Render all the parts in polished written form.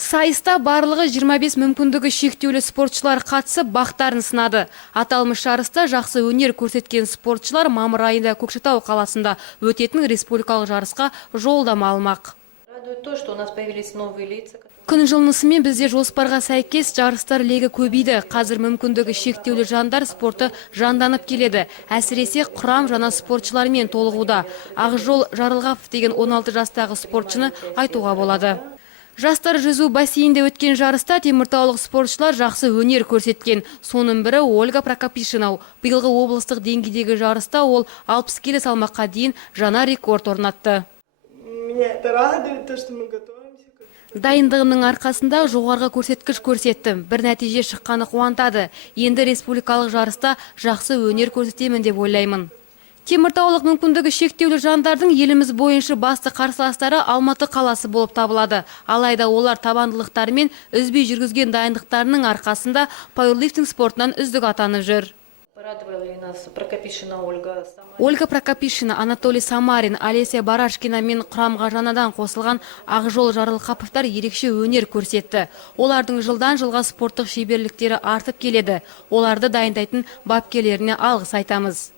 Сайыста барлығы 25 мүмкіндігі шектеулі спортшылар қатысып бақтарын сынады. Аталмыш жарыста жақсы өнер көрсеткен спортшылар мамыр айында Көкшетау қаласында өтетін республикалық жарысқа жолдама алмақ. Радует то, что у нас появились новые лица. Күн жылынысымен бізде жоспарға сәйкес жарыстар легі көбейді. Қазір мүмкіндігі шектеулі жандар спорты жанданып келеді. Әсіресе құрам жаңа спортшылармен толығуда. Ақжол Жарылғапов деген 16 жастағы спортшыны айтуға болады. Жастар жүзу бассейнде өткен жарыста теміртаулық спортшылар жақсы өнер көрсеткен. Соның бірі Ольга Прокопишина. Биылғы облыстық деңгейдегі жарыста ол 60 келі салмаққа дейін жаңа рекорд орнатты. Меня это радует, то, что мы готовимся. Дайындығымның арқасында жоғарғы көрсеткіш көрсеттім. Бір нәтиже шыққаны қуантады. Енді республикалық жарыста жақсы өнер көрсетемін деп ойлаймын. Теміртаулық мүмкіндігі шектеулі жандардың еліміз бойынша басты қарсыластары Алматы қаласы болып табылады. Алайда олар табандылықтарымен үзбей жүргізген дайындықтарының арқасында пауэрлифтинг спортынан үздік атанып жүр. Порадовали нас Прокопишина Ольга. Ольга Прокопишина, Анатолий Самарин, Олеся Барашкина мен құрамға жаңадан қосылған Ақжол Жарылғаповтар ерекше өнер көрсетті. Олардың жылдан жылға спорттық шеберліктері артып келеді. Оларды дайындайтын бапкерлеріне алғыс айтамыз.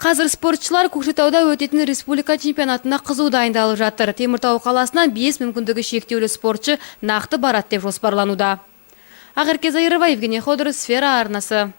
Қазір спортшылар Көкшетауда өтетін республика чемпионатына қызу дайындалып жатыр. Теміртау қаласынан 5 мүмкіндігі шектеулі спортшы нақты барады деп жоспарлануда. Ақерке Заирова, Евгения Ходоров, Сфера арнасы.